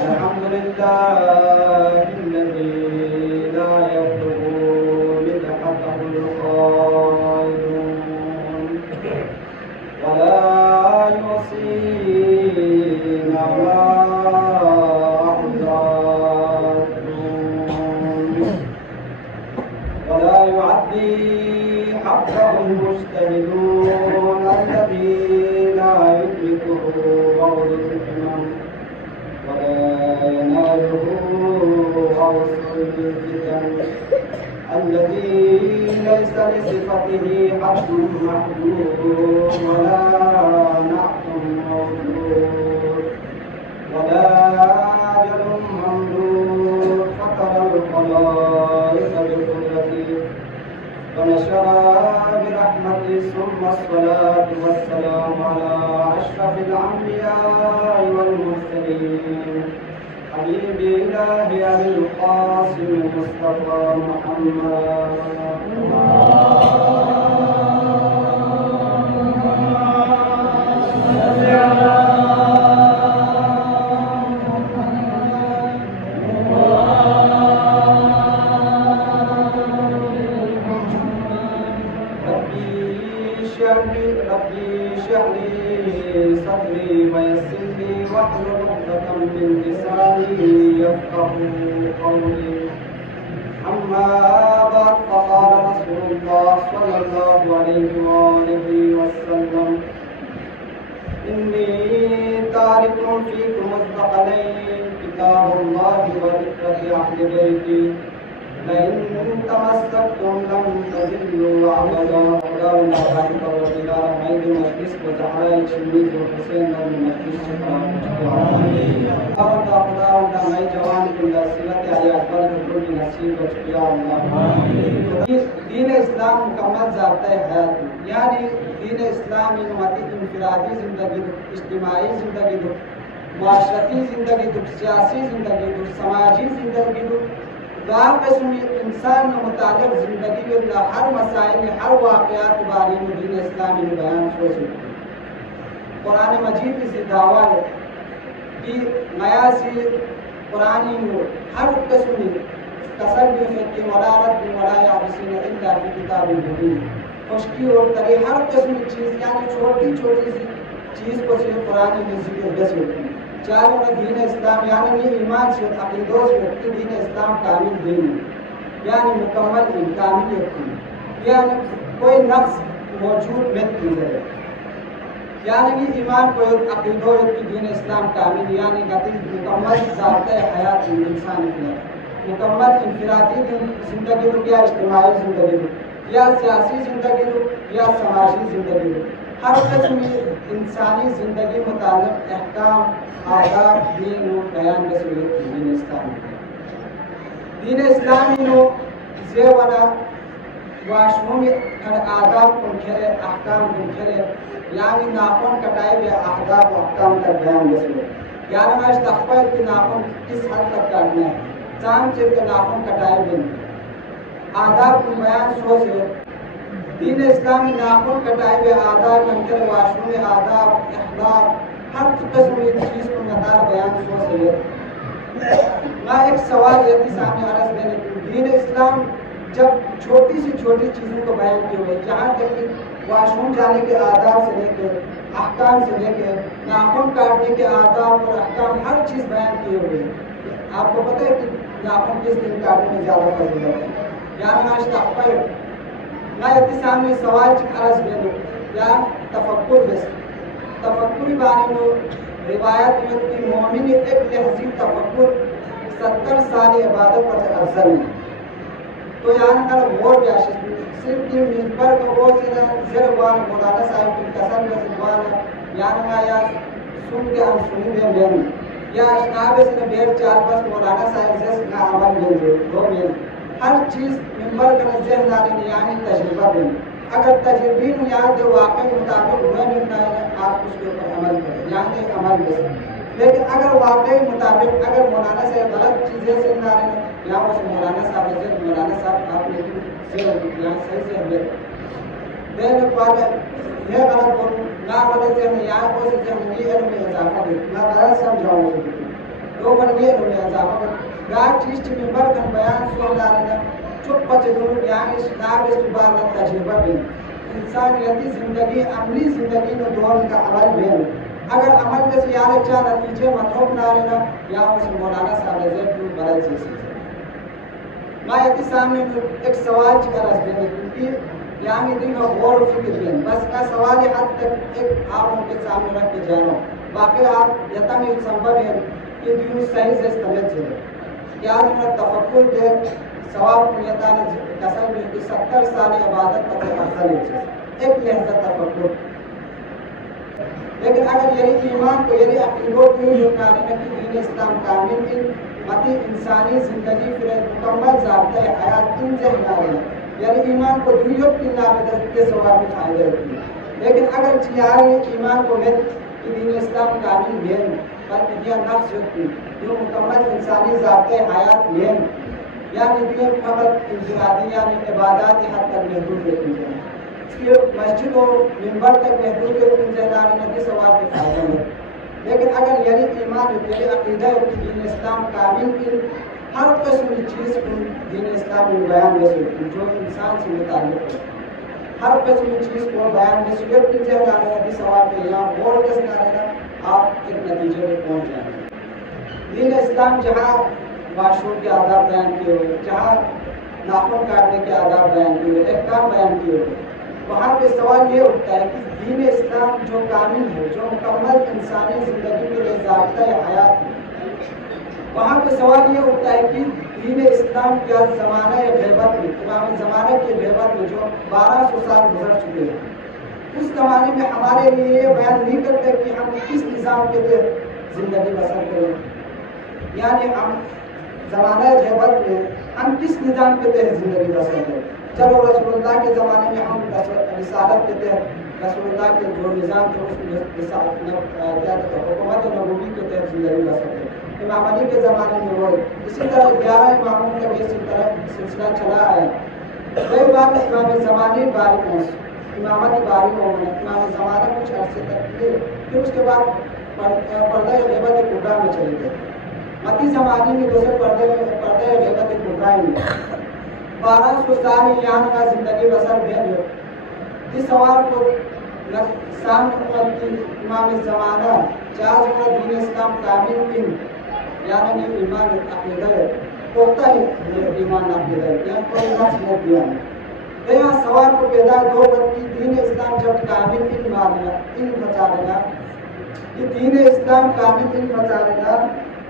الحمد لله الذي لا يبلغ مدحته القائلون ولا يحصي نعماء الذاكرون ولا يعدي حقه المجتهدون الذي لا يدركه قول الحمام ولا يناله غوص الفتن الذي ليس لصفته حد محدود ولا نعت موجود ولا أجل ممدود فطر الخلائق بقدرته ونشر برحمته ثم الصلاة والسلام على أشرف الأنبياء والمرسلين حبيب إله أبي القاسم المصطفى محمد ربي اشرح لي صدري ويسر لي واحلل عقدة من لساني يفقهوا قولي أما بعد فقال رسول الله صلى الله عليه وآله وسلم إني تارك فيكم الثقلين كتاب الله وذكر أهل بيتي لئن تمسكتم لم تضلوا أبدا ودارنا خالق وبدار عيد مجلس وزعائي شميز وحسين المجلس خدا میں جوان کی نصیحت علی اکبر کو کی نصیب بچیا اللہ دین اسلام مکمل ضابطۂ حیات یعنی دین اسلام امتی انفرادی زندگی اجتماعی زندگی معاشرتی زندگی سیاسی زندگی سماجی زندگی دعا قسم انسان متعلق زندگی میں ہر مسائل ہر واقعات بارے میں دین اسلامی بیان سوچے قرآن مجید کی دعویٰ ہے کہ نیا سی قرآنی ہر قسم کسر بھی فکی مرارت بھی مرایا بسین اللہ کی کتاب مبین خشکی اور تری ہر قسم کی چیز یعنی چھوٹی چھوٹی سی چیز کو سے قرآن میں ذکر دس ہوتی ہے چاروں میں دین اسلام یعنی یہ ایمان سے عقیدوں سے دین اسلام کامل دین یعنی مکمل کامل یعنی کوئی نقص موجود نہیں ہے یعنی یہ ایمان کو عقیدوں کی دین اسلام کامل یعنی مکمل ضابطۂ حیات انسان کی مکمل انفرادی زندگی ہو یا اجتماعی زندگی ہو یا سیاسی زندگی ہو یا سماجی زندگی ہو ہر قسم انسانی زندگی متعلق احکام آداب دین و بیان کے صورت دین اسلامی دین اسلامی نو زیونا واشمومی آداب کن کھرے احکام کن کھرے یعنی ناخن کٹائے بے آداب و احکام کا بیان کے صورت یعنی میں تخفیر کی ناخن کس حد تک کرنا ہے چاند چیر کے ناخن کٹائے بے آداب کن بیان سو سے دین اسلامی ناخن کٹائے ہوئے آداب منکر واشروم آداب اخلاق ہر قسم کی چیز کو مدار بیان سو سے میں ایک سوال یہ سامنے عرض دینے دین اسلام جب چھوٹی سی چھوٹی چیزوں کو بیان کیے ہوئے جہاں تک کہ واشروم جانے کے آداب سے لے کے احکام سے لے کے ناخن کاٹنے کے آداب اور احکام ہر چیز بیان کیے ہوئے آپ کو پتہ ہے کہ ناخن کس دن کاٹنے میں زیادہ فضیلت ہے یعنی میں تخفیر میں سامنے سوال عرض دوں یا تفکر بس تفکری بارے میں روایت میں کہ مومن ایک تہذیب تفکر 70 سال عبادت پر افضل ہے تو یعنی کل غور بیاشت صرف کی منبر کو وہ سے زروان مولانا صاحب کی قسم میں زبان یعنی میں یا سن کے ہم سنی میں لیں یا اشناب سے بیٹھ چار بس مولانا صاحب جس کا عمل لیں دو میں ہر چیز ممبر کا ذہن داری یعنی تجربہ دیں اگر تجربی یاد جو واقعی مطابق ہوئے ملتا ہے آپ اس کے اوپر عمل کریں یعنی عمل کریں لیکن اگر واقعی مطابق اگر مولانا سے غلط چیزیں سننا رہے یا اس مولانا صاحب سے مولانا صاحب آپ نے صحیح سے ہمیں دین پاتے میں غلط بولوں نہ غلط سے ہمیں یاد ہو سکتے ہم یہ علم میں اضافہ دیں میں غلط سمجھاؤں دو پر یہ دنیا اضافہ گاہ چیز چی ممبر کن بیان سو دارنا چپ پچے دونوں یعنی اسلام اس بار تجربہ بھی انسانیتی زندگی عملی زندگی میں دون کا عمل بھی اگر عمل میں سے یار اچھا نتیجے مطلوب نہ رہنا یا اس مولانا صاحب زید کو بدل چیزی میں اتی سامنے ایک سوال چکا رس بھی کیونکہ یعنی دن کا غور و فکر بھی بس کا سوال حد تک ایک آپ ان کے سامنے رکھ کے جانا باقی آپ یتم ایک سمبھو ہے کہ دیو صحیح سے استمت سے کیا جنہا تفکر کے ثواب کنیتانا قسم بھی کہ 70 سال عبادت پر افضل ہے ایک لحظہ تفکر لیکن اگر یہی ایمان کو یہی عقیدوں کیوں جو کارنے کی دین اسلام کامل کی متی انسانی زندگی پر مکمل ضابطہ حیات ان سے ہمارے یعنی ایمان کو دویوں کی نامدست کے ثواب میں فائدہ ہوتی ہے لیکن اگر چیاری ایمان کو مت کہ دین اسلام کامل مین بلکہ دیا نفس ہوتی جو مکمل انسانی ضابطہ حیات مین یعنی دیا فقط انفرادی یعنی عبادات حد تک محدود ہوتی ہے مسجد و منبر تک محدود کے انتظار نبی سوال کے فائدہ ہے لیکن اگر یعنی ایمان یعنی عقیدہ دین اسلام کامل کی ہر قسم کی چیز کو دین اسلام میں بیان میں سے جو انسان سے متعلق ہے ہر قسم کی چیز کو بیان میں سے انتظار نبی سوال کے یہاں غور کس نہ آپ ایک نتیجے میں پہنچ جائیں گے دین اسلام جہاں معاشروں کے آداب بیان کیے ہوئے جہاں ناخن کاٹنے کے آداب بیان کیے ہوئے احکام بیان کیے ہوئے وہاں پہ سوال یہ اٹھتا ہے کہ دین اسلام جو کامل ہے جو مکمل انسانی زندگی کے لیے ضابطہ حیات ہے وہاں پہ سوال یہ اٹھتا ہے کہ دین اسلام کیا زمانہ غیبت میں امام زمانہ کے غیبت میں جو 1200 سال گزر چکے ہیں اس زمانے میں ہمارے لیے یہ بیان نہیں کرتے کہ ہم کس نظام کے تحت زندگی بسر کریں یعنی ہم زمانہ غیبت میں ہم کس نظام کے تحت زندگی بسر کریں چلو رسول اللہ کے زمانے میں ہم رسالت کے تحت رسول اللہ کے جو نظام تھے اس حکومت نبوی کے تحت زندگی بسر کریں امام علی کے زمانے میں وہ اسی طرح 11 اماموں کا بھی اسی طرح سلسلہ چلا ہے کئی بار امام زمانے باری پہنچ امامت باری ہو گئے امام زمانہ کچھ عرصے تک تھے پھر اس کے بعد پردہ غیبت کبریٰ میں چلے گئے متی زمانے میں دوسرے پردہ غیبت کبریٰ میں 1200 سال یہاں کا زندگی بسر بین ہو اس سوال کو سامنے امت کی امام زمانہ چاہ جو دین اسلام کامل کن یعنی ایمان عقیدہ ہے پختہ ہی ایمان عقیدہ ہے یعنی کوئی نفس نہیں دیا ہے یہاں سوال کو پیدا دو بلکہ دین اسلام جب کامل کن ماننا ان بچا لینا کہ دین اسلام کامل کن بچا لینا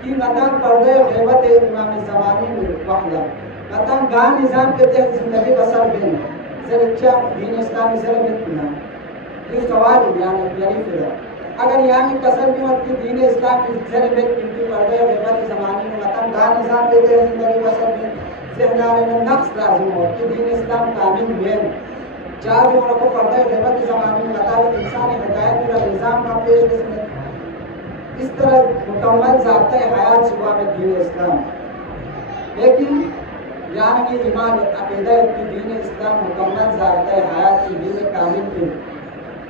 کہ نتان پردہ غیبت امام زمانی میں وحلہ نتان گاہ نظام کے تحت زندگی بسر بین زرچہ دین اسلامی ظلمت کنا یہ سوال یعنی پھر اگر یعنی قسم کی وقت کی دین اسلام کی ظلمت کی پردہ غیبت زمانی میں نتان گاہ نظام کے تحت زندگی بسر بین ذہنانے میں نقص لازم ہو کہ دین اسلام کامل بین چاہ جو رکھو پردہ غیبت زمانی میں نتان انسانی ہدایت پر نظام کا پیش بسمت اس طرح مکمل ضابطہ حیات شبہ میں دین اسلام لیکن یعنی کہ ایمان عقیدہ کی دین اسلام مکمل ضابطہ حیات کی دین کامل کی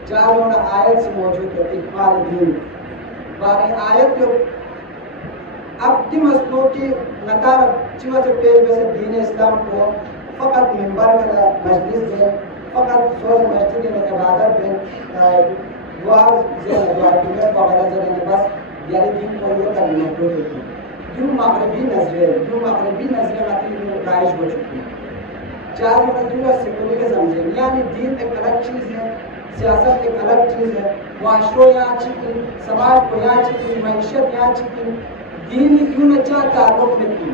چاروں آیت سے موجود ہے اکمال دین باقی آیت جو اب کی مسئلوں کی نتار چیوہ سے پیش میں سے دین اسلام کو فقط منبر کا مجلس دیں فقط سوز مسجد میں عبادت دیں دعا جمعت وغیرہ جنہیں بس یعنی دین کو یہ تک محدود ہوتی جو مغربی نظریں مطلب رائج ہو چکی ہیں چار مطلب سیکولرزم ہے یعنی دین ایک الگ چیز ہے سیاست ایک الگ چیز ہے معاشروں یہاں چکی سماج کو یہاں چکی معیشت یہاں چکی دینی کیوں نہ چاہ تعلق میں کی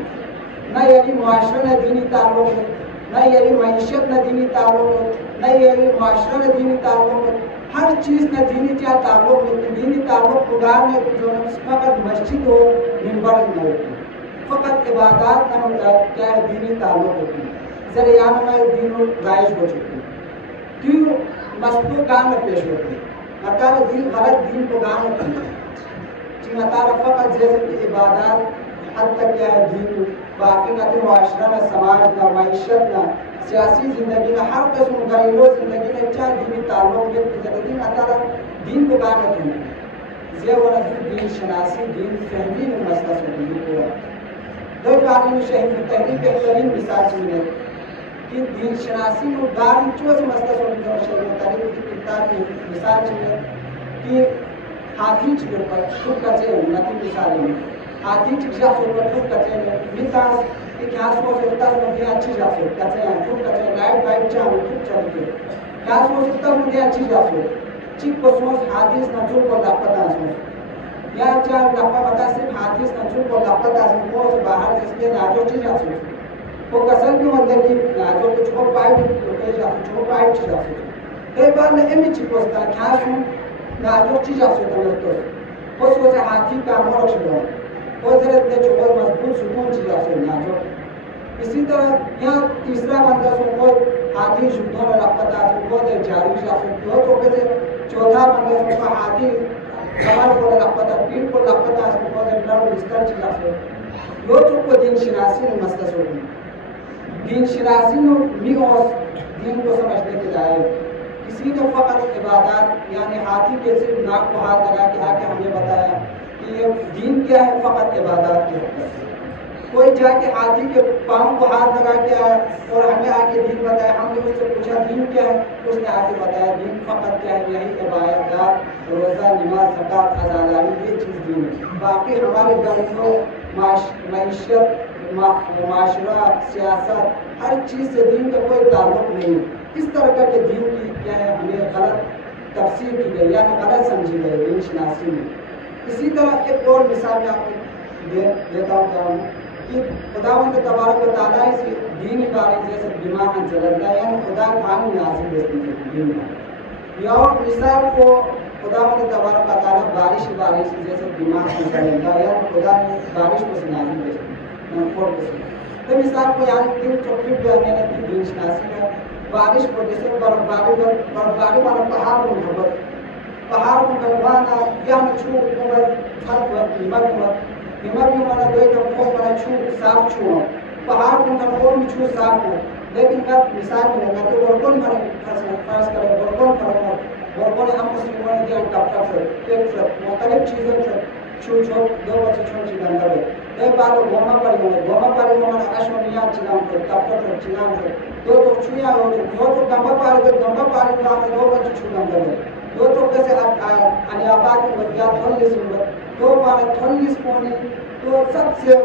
نہ یعنی معاشرہ نہ دینی تعلق ہے نہ یعنی معیشت نہ دینی تعلق ہے نہ یعنی معاشرہ نہ دینی تعلق ہے ہر چیز نہ دینی چاہ تعلق ہے دینی تعلق خدا میں جو فقط مسجد ہو منبر نہ ہوتی فقط عبادات نہ ہوتا ہے کیا ہے دینی تعلق ہوتی ہے ذریعہ میں دین رائج ہو چکی کیوں مسئلوں گاہ میں پیش ہوتی ہے نتارہ دین غلط دین کو گاہ میں کی چی نتارہ فقط جیسے کہ عبادات حد تک کیا ہے دین باقی نہ تو معاشرہ نہ سماج نہ معیشت نہ سیاسی زندگی نہ ہر قسم گھریلو زندگی میں چاہ دینی تعلق یہ زندگی نتارہ دین کو گاہ میں کی زي ولا دين شناسي دين فهمين المسألة سنة دو قانون شہر تحریر بہترین مثال چیزیں کہ دین شناسی کو دار چوز مسئلہ سنة شہر تحریر کی کتاب کی مثال چیزیں کہ ہاتھی چیزوں پر خود کچے امتی مثال میں ہاتھی چیزوں پر خود کچے میں میتاز ایک ہاتھ کو سکتا ہے مجھے اچھی جا سکتا کچے ہیں خود کچے لائٹ بائٹ چاہوں خود چلتے ہاتھ کو سکتا ہے مجھے اچھی جا سکتا چک کو سوچ حادث نجوم کو لاپتہ سوچ یا چار لپا بتا صرف حادث نجوم کو لاپتہ سوچ سے باہر جس کے ناجو چیز جا سکتا وہ کسل بھی مندر کی ناجو کو چھو پائٹ لوٹے جا سکتا چھو پائٹ چیز جا سکتا کئی بار میں امی چک کو سکتا کیا سوں ناجو چیز جا سکتا مستو اس کو سے ہاتھی کا مورک شدہ وہ ذرا اتنے چھوڑ مضبوط سکون چیز جا سکتا ناجو اسی طرح یہاں تیسرا بندہ سو کو ہاتھی شدھوں میں لاپتہ سو دے جاری جا سکتا وہ تو کہتے چوتھا بندہ سو کو ہاتھی کمر کو لاپتہ پیٹ کو لاپتہ سو دے نرم بستر چیز جا سکتا یہ تو کو دین شناسی میں مسئلہ سو دین شناسی میں میوز دین کو سمجھنے کے لائے کسی نے فقط عبادات یعنی ہاتھی کے صرف ناک کو ہاتھ لگا کے آ کے ہمیں بتایا کہ یہ دین کیا ہے فقط عبادات کے حق کوئی جا کے ہاتھی کے پاؤں کو ہاتھ لگا کے آیا اور ہمیں آ کے دین بتایا ہم نے اس سے پوچھا دین کیا ہے اس نے آ کے بتایا دین فقط کیا ہے یہی عبادات روزہ نماز زکات ازاداری یہ چیز دین ہے باقی ہمارے گھروں معیشت معاشرہ سیاست ہر چیز سے دین کا کوئی تعلق نہیں اس طرح کا کہ دین کی کیا ہے ہمیں غلط تفسیر کی گئی یعنی غلط سمجھی گئی دین شناسی میں اسی طرح ایک اور مثال میں آپ کو دیتا ہوں کہ خداوند تبارک و تعالیٰ سے دین بارک جیسے دماغ انزل اللہ یعنی خدا قانون نازل دیتی ہے دین میں یا اور مثال کو خداوند تبارک و تعالیٰ بارش جیسے دماغ انزل اللہ یعنی خدا نے بارش کو سے نازل دیتی تو مثال کو یعنی دن چوکٹ جو ہے نے دین شناسی میں بارش کو جیسے برفباری والا پہاڑ کو محبت پہاڑ کو گروانا یا چھو عمر ہر وقت ہمت بھی ہمارا دوئی کا خوف بنا چھو صاف چھو پہاڑ کو کنٹرول بھی چھو صاف ہو لیکن اب مثال میں لگا تو ورکون فرض کرے ورکون فرما ورکون ہم مسلموں نے دیا ٹپ ایک مختلف چیزوں سے چھو چھو دو بچے چھو چیزیں اندر ہے ایک بار گوما پڑی ہونا اشونیا چیزیں کو ٹپ چیزیں کو دو تو چھویا ہو دو تو گمبا پاری دو بچے چھو اندر ہے دو تو کیسے انیابات کی وجیات تھوڑی سی دو بار تھوڑی سپونی تو سب سے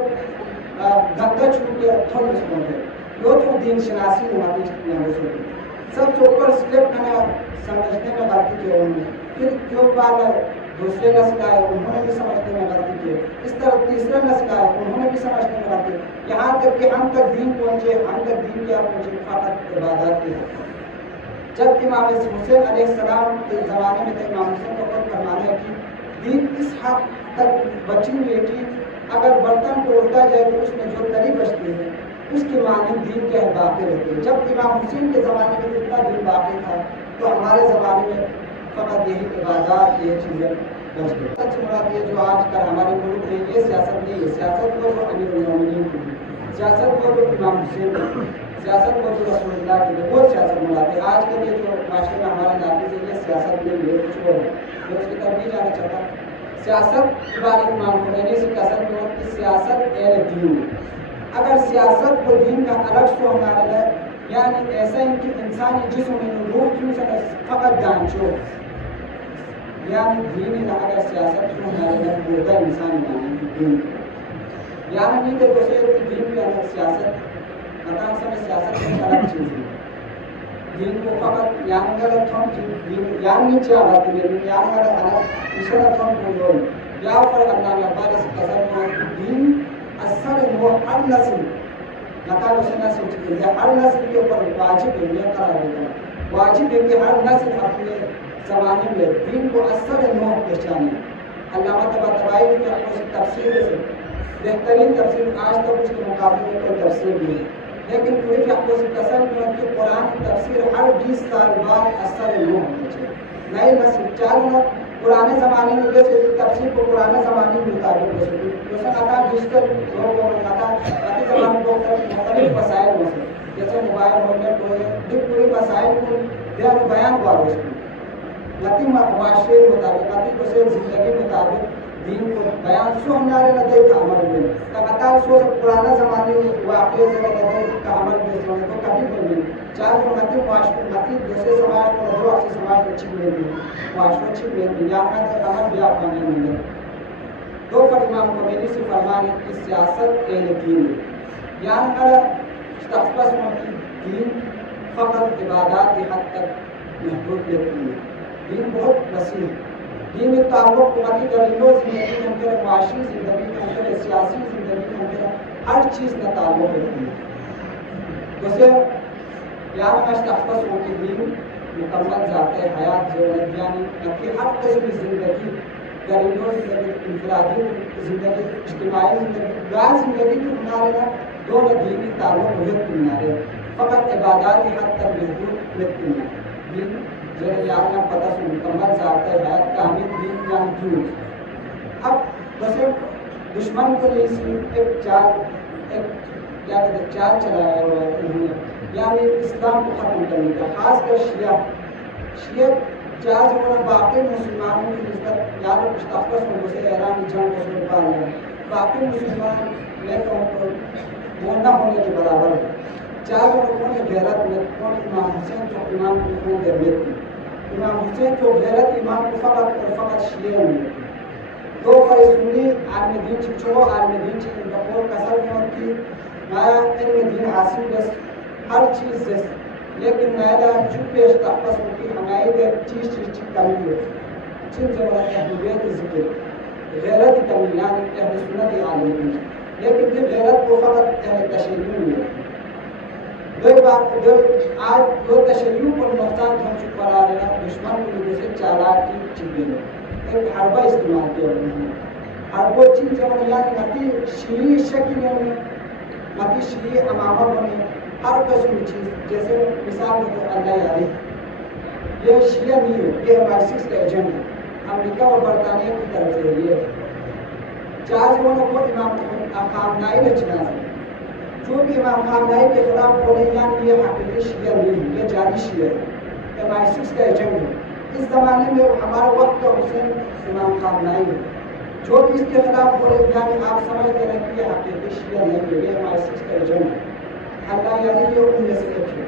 گندہ چھوٹ کے تھوڑی سپونی دو تو دین شناسی نماتی چکتی ہیں رسول سب سے اوپر سلیپ میں سمجھنے میں غلطی کی انہوں نے پھر جو بار دوسرے نسل آئے انہوں نے بھی سمجھنے میں غلطی کی اس طرح تیسرے نسل آئے انہوں نے بھی سمجھنے میں غلطی یہاں تک کہ ہم تک دین پہنچے ہم تک دین کیا پہنچے فقط عبادات کی جب امام حسین علیہ السلام کے زمانے میں تھے امام حسین کو خود فرمانا ہے کہ دین اس حد تک بچی ہوئی ہے کہ اگر برتن کو اٹھا جائے تو اس میں جو تری بچتی ہے اس کی معنی دین کے باقی رہتے ہیں جب امام حسین کے زمانے میں اتنا دین باقی تھا تو ہمارے زمانے میں فقط یہی عبادات یہ چیزیں بچ گئی سچ مراد یہ جو آج کل ہمارے ملک میں یہ سیاست نہیں ہے سیاست کو جو امیر المومنین کی سیاست کو جو امام حسین کی سیاست کو جو رسول اللہ کی وہ سیاست ملاتے ہیں آج کل یہ جو معاشرے میں ہمارے نافذ ہے یہ سیاست نہیں ہے کچھ اور ہے میں اس کی طرف نہیں جانا چاہتا سیاست بارے امام خمینی سے قسم کرو کہ سیاست اہل دین ہے اگر سیاست کو دین کا الگ سے ہمارا ہے یعنی ایسا ہے کہ انسانی جسم میں روح کیوں سے فقط دانچو یعنی دین نہ اگر سیاست کیوں ہمارے ہے بردہ انسانی معنی کی دین یعنی نہیں کہ دوسرے کی دین کے اندر سیاست مطلب سمجھ سیاست میں الگ چیز ہے دین کو فقط یعنی غلط تھم دین یعنی نیچے آباد کے لیے یعنی غلط اشارہ تھم کو جو یا پر اللہ نے ہمارے سے قسم کو دین اثر وہ ہر نسل نتا کو سنا سوچ کے ہر نسل کے اوپر واجب ہے یہ قرار دیتا واجب ہے کہ ہر نسل اپنے زمانے میں دین کو اثر نو پہچانے علامہ طباطبائی کی اپنی تفسیر سے بہترین تفسیر آج تک اس کے مقابلے میں کوئی تفسیر نہیں ہے لیکن پوری فقہ سے قسم کہ قرآن کی تفسیر ہر 20 سال بعد اثر نو ہونا چاہیے نئی نسل چالو پرانے زمانے میں جیسے تفسیر کو پرانے زمانے میں مطابق ہو سکے جیسے کہا ڈیجیٹل لوگ کہا آتی زمانے کو مختلف مسائل ہو سکے جیسے موبائل ہو نیٹ ہو یہ پورے مسائل کو بیان ہوا ہو سکے نتی معاشرے مطابق نتی تو سے زندگی مطابق دین کو بیان سو ہمارے نہ دیکھا عمل میں لگاتار سو پرانا زمانے واقعے سے لگے کا عمل میں تو کبھی بھی نہیں چاہے وہ نتی معاشرے نتی دوسرے سماج کو دو اپنے سماج کو چھین لیتی معاشرے چھین لیتی یا عمل بھی آپ نہیں ملے دو پر امام خمینی سے فرمانے کی سیاست اہل دین ہے یعنی اگر تخصص کی دین فقط عبادات کی حد تک محدود لیتی ہے دین بہت وسیع ہے دین میں تعلق قومی گھریلو زندگی کے اندر معاشی زندگی کے اندر سیاسی زندگی کے اندر ہر چیز کا تعلق رکھتی ہے جیسے یہاں میں تخصص ہو کہ دین مکمل ذات حیات ضرورت یعنی کہ ہر قسم کی زندگی گھریلو زندگی انفرادی زندگی اجتماعی زندگی غیر زندگی کو بنا لینا دونوں دینی تعلق وجود بنا رہے فقط عبادات کی حد تک محدود رکھتی ہیں دین جو یاد نہ پتہ سے مکمل ذات حیات کامل دین یعنی جھوٹ اب ویسے دشمن کو یہ سی ایک چال ایک کیا کہتے ہیں چال چلایا ہوا ہے انہوں نے یعنی اسلام کو ختم کرنے کا خاص کر شیعہ چاہ جو باقی مسلمانوں کی نسبت یاد مستقبل میں اسے ایران جنگ کو شروع پا لیا باقی مسلمان میں تو وہ نہ ہونے کے برابر ہے چاہے وہ کون غیرت میں کون امام حسین جو امام کو کون درمیت تھی امام حسین جو غیرت امام کو فقط اور فقط شیعہ میں دو پر سنی عالم دین چھو عالم دین چھ بقول کسر میں کی مایا علم دین حاصل بس ہر چیز جس لیکن میرا چپ پیش تحفظ ہوتی ہماری دے چیز کمی ہوتی چن ضرورت اہلیت ذکر غیرت کمی یعنی اہل سنت عالم دین لیکن یہ غیرت کو فقط اہل تشیع میں دو بات جو آج دو تشیع کو نقصان ہم چک پر آ رہا دشمن کو لوگوں سے چالاک کی چیزیں ایک حربہ استعمال کیا انہوں نے حربہ چیز جب یعنی نتی شیعی شکل میں نتی شیعی امامہ بنے ہر قسم چیز جیسے مثال میں تو اللہ یاری یہ شیعہ نہیں ہے یہ MI6 کا ایجنٹ ہے امریکہ اور برطانیہ کی طرف سے یہ چاہ جو انہوں کو امام خامنائی نے چنا ہے جو بھی امام خامنائی کے خلاف بولے یعنی یہ حقیقی شیعہ نہیں ہے یہ جعلی شیعہ ہے MI6 کا ایجنٹ ہے اس زمانے میں ہمارا وقت کا حسین امام خامنائی ہے جو بھی اس کے خلاف بولے یعنی آپ سمجھتے ہیں کہ یہ حقیقی شیعہ نہیں ہے یہ MI6 کا ایجنٹ ہے اللہ یعنی یہ ان میں سے ایک ہے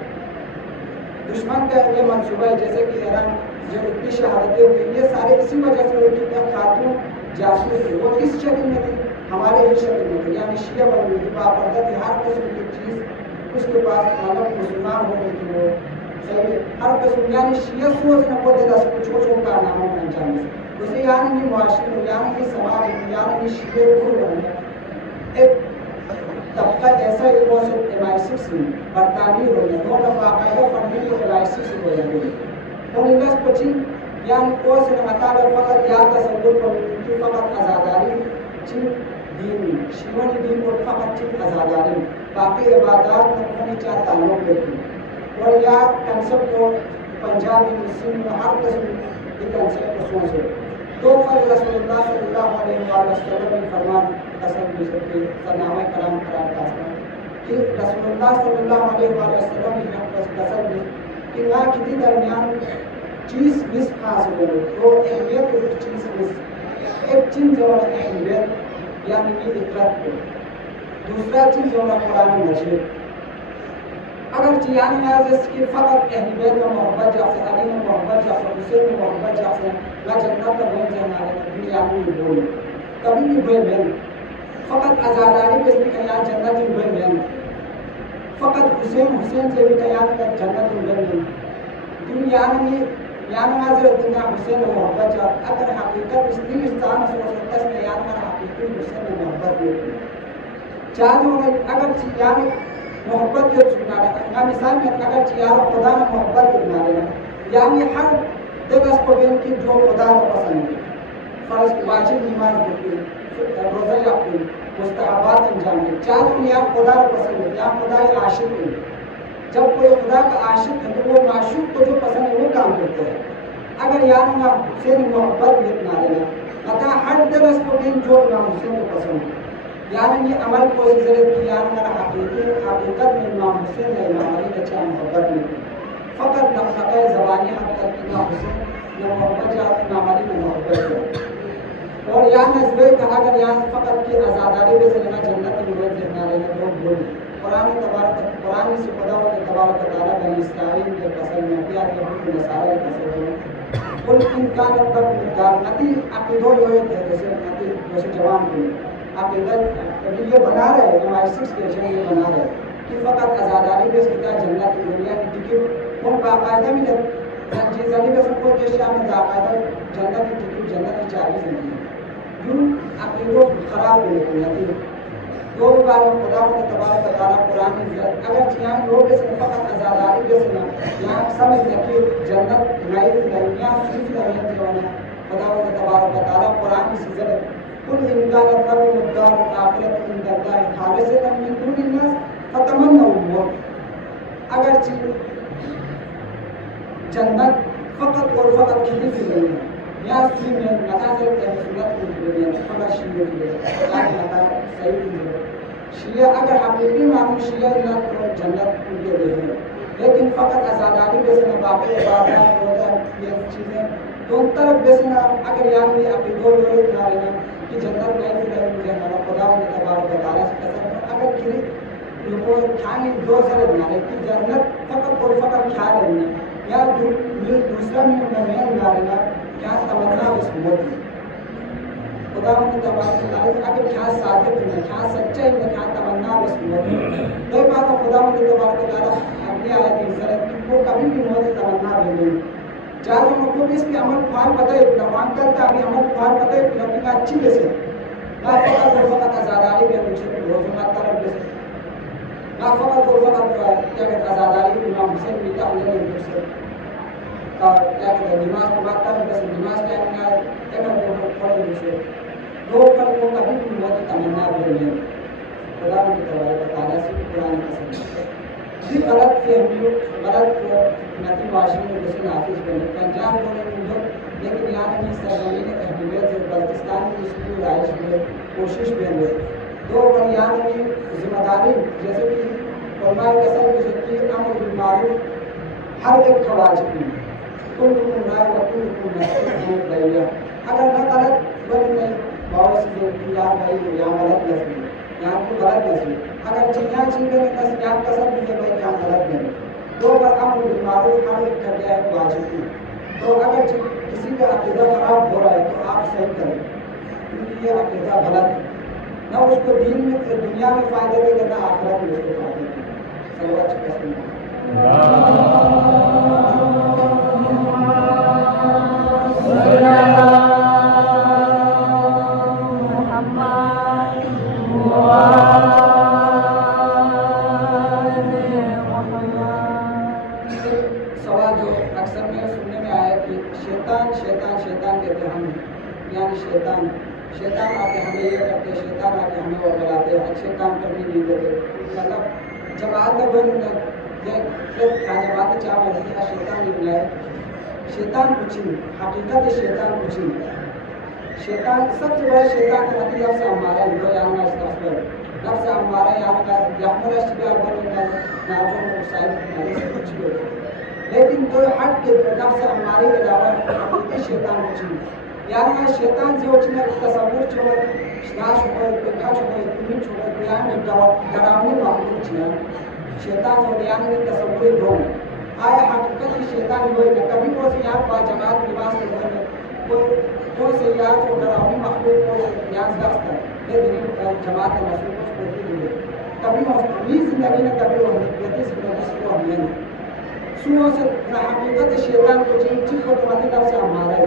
دشمن کا یہ منصوبہ ہے جیسے کہ ایران جو اتنی شہادتیں ہوئی یہ سارے اسی وجہ سے ہوئی کہ خاتون جاسوس تھے وہ کس شکل میں تھی ہمارے ہی شکل میں تھے یعنی شیعہ بن گئی تھی باپردہ تھی ہر قسم کی چیز اس کے پاس مطلب مسلمان ہو گئی تھی وہ صحیح ہر قسم یعنی شیعہ سوچ نہ پڑتے تھا کچھ چھوٹوں کارناموں میں انجام سے اسے یعنی نہیں معاشرے میں یعنی نہیں سماج میں یعنی نہیں شیعہ پور بننا ایک طبقہ ایسا ایک وہ سے MI6 میں برطانوی ہو گیا دونوں باقاعدہ فنڈی کو MI6 ہو گیا اور انگلس پچین یعنی وہ سے مطابق فقط یا تصور پر کی فقط آزاداری چین دین شیعوں دین کو فقط چین آزاداری باقی عبادات میں اپنی چاہ تعلق لیتی اور یا کنسپٹ کو پنجابی مسلم میں ہر قسم کی کنسپٹ کو سوچے دو فر رسول اللہ صلی اللہ علیہ وسلم نے فرمان قسم بھی سکتے سرنامہ کرام قرار داستا کہ رسول اللہ صلی اللہ علیہ وسلم نے قسم بھی کہ وہاں کسی درمیان چیز مس حاصل ہو تو اہمیت ایک چیز مس ایک چیز جو ہے اہمیت یعنی کہ اطلاق کو دوسرا چیز جو ہے قرآن مجید اگر چیان نیاز کی فقط اہمیت میں محبت جا سے علی میں محبت جا سے حسین میں محبت جا سے نہ جنت کا بہت جہاں ہے دنیا میں بول کبھی بھی بے میں فقط آزاداری پہ بھی کہیں جنت میں بے میں فقط حسین سے بھی کہیں جنت میں بے میں دنیا میں یعنی حضرت دنیا حسین میں محبت جا اگر حقیقت اس لیے انسان سے ہو سکتا ہے کہ یعنی حقیقی حسین میں محبت ہوتی چاہے اگر یعنی محبت جو چکنا رہا ہے مثال میں اگر چیارہ خدا نے محبت کرنا رہا یعنی ہر جگہ کو بین کی جو خدا کو پسند ہے فرض واجب نماز پڑھتے روزہ رکھتے مستحبات انجام دے چاہے یا خدا کو پسند ہے یا خدا عاشق ہے جب کوئی خدا کا عاشق ہے تو وہ معشوق کو جو پسند ہے وہ کام کرتا ہے اگر یعنی نہ حسین محبت اتنا رہنا اتا ہر جگہ کو بین جو امام حسین کو پسند ہے یعنی یہ عمل کو ضرورت کی یعنی میرا حقیقت میں امام حسین نے امام علی اچھا محبت میں فقط نفقہ زبانی حد تک امام حسین نہ محبت جات نہ ہماری نہ محبت. اور یہاں نظرے کہا اگر یہاں فقط کی آزاداری میں سے لینا جنت کی مرد دیکھنا رہے تو بھول. قرآن سے خدا و تبارک و تعالیٰ بنی اسرائیل کے قسم میں کیا کہ حکم نصارہ کے قسم میں ان امکانات پر مقدار نتی عقیدوں جو جیسے جوان کو عقیدت یہ بنا رہے MI6 کے جن یہ بنا رہے کہ فقط آزاداری میں سے کیا جنت کی دنیا کی ٹکٹ ان باقاعدہ میں جیسے میں سب کو جیسے ہمیں باقاعدہ جنت کی ٹکٹ جنت کی چابی زندگی یوں عقیدوں خراب ہو جاتی ہے. دو بار خدا کو تبارک و تعالیٰ قرآن میں اگر یہاں لوگ اس میں فقط آزاداری کے سنا یہاں سمجھ کہ جنت نئی دنیا صرف نہیں ہونا خدا کو تبارک و تعالیٰ قرآن کی سزت کل امکانات پر مقدار آخرت ان درجہ خالص سے من دون الناس فتمنوا الموت. اگر جنت فقط اور فقط کسی سے نہیں ہے یا سی میں نظر سنت کی دنیا فقط شیعہ کی صحیح ہے. شیعہ اگر حقیقی معلوم شیعہ نہ تو جنت ان کے لیے ہے لیکن فقط آزاداری بے سے باقی عبادات روزہ یہ چیزیں دونوں طرف بے سے اگر یعنی عقیدوں میں نہ رہنا کہ جنت میں ہے مجھے ہمارا خدا ان کے تبارک و تعالیٰ سے قسم اگر کسی لوگوں کھائیں دو ضرور نہ رہے کہ جنت فقط اور فقط کھا رہنا یا دوسرا میں نہ رہنا کیا تمنا اس موت میں خدا ان کی تبارک و تعالیٰ اگر کیا صادق ہے کیا سچائی ہے کیا تمنا اس موت میں دو بات خدا ان کی تبارک و تعالیٰ اپنی آیت عزت کہ وہ کبھی بھی موت تمنا نہیں چاہے ہم کو اس کے عمل خوار پتہ ہے نوان کرتا ابھی عمل خوار پتہ ہے ربی کا اچھی ویسے نہ فقط اور فقط آزاداری پہ مجھے روزانہ طرف ویسے نہ فقط اور فقط کیا کہتے آزاداری امام حسین بھی تھا انہیں نہیں سے کیا کہتے نماز کو بات کر ویسے نماز کیا کرتے پڑھے ویسے لوگ پر کو کبھی بھی موت تمنا بھی نہیں خدا ان کی تبارک و تعالیٰ سے قرآن قسم اسی غلط فہمیوں غلط نتی معاشرے میں جیسے نافذ بنے پنجاب بولے لیکن یہاں کی سرزمین اہمیت سے بلوچستان کی اسکول رائج میں کوشش بھی ہے تو پر یہاں کی ذمہ داری جیسے کہ علماء قسم کی سکتی امر بالمعروف ہر ایک کا واجب ہے کل حکم رائے و کل حکم نصیب رہیہ اگر نہ غلط بل میں بہت سے یہاں بھائی یہاں غلط نصیب یہاں کی غلط نصیب اگر چنیا چیزیں میں یہاں قسم بھی ہے بھائی یہاں غلط نہیں تو اگر امر بالمعروف ہر ایک کا کیا ہے واجب ہے تو اگر کسی کا عقیدہ خراب ہو رہا ہے تو آپ صحیح کریں کیونکہ یہ عقیدہ غلط ہے نہ اس کو دین میں دنیا میں فائدہ دے گا نہ آخرت میں اس کو فائدہ دے گا. سلوات سوال جو اکثر میں سننے میں آیا کہ شیطان شیطان شیطان کہتے ہم یعنی شیطان شیطان آ کے ہمیں یہ کرتے شیطان آ کے ہمیں وہ بلاتے اچھے کام کرنے نہیں دیتے مطلب جماعت میں بن جماعت چاہ رہے ہیں شیطان نہیں بلائے شیطان کچھ نہیں حقیقت شیطان کچھ نہیں شیطان سب سے بڑا شیطان کا نتیجہ سے ہمارا جو یہاں استغفر نفس ہمارا یہاں کا یہاں اشتباہ بولنے کا ناجوں مسائل کچھ بھی لیکن جو ہٹ کے نفس ہمارے علاوہ حقیقی شیطان کچھ نہیں یعنی شیطان سے اچھنا تصور چھوڑ ناش ہو پیٹھا چھوڑ اتنی چھوڑ یعنی ڈراؤنی معلوم چھنا شیطان جو یعنی تصور دو آیا حقیقت شیطان ہوئے نہ کبھی وہ سے یہاں با جماعت لباس کے بہنے کوئی سے یاد کو ڈراؤنی مخلوق کو یاد دست ہے لیکن جماعت کے مسئول کو سپورتی دیئے کبھی وہ زندگی میں کبھی وہ حقیقتی زندگی کو ہمیں سنوں سے حقیقت شیطان کو چیز کو تمہتی طرف سے ہمارا ہے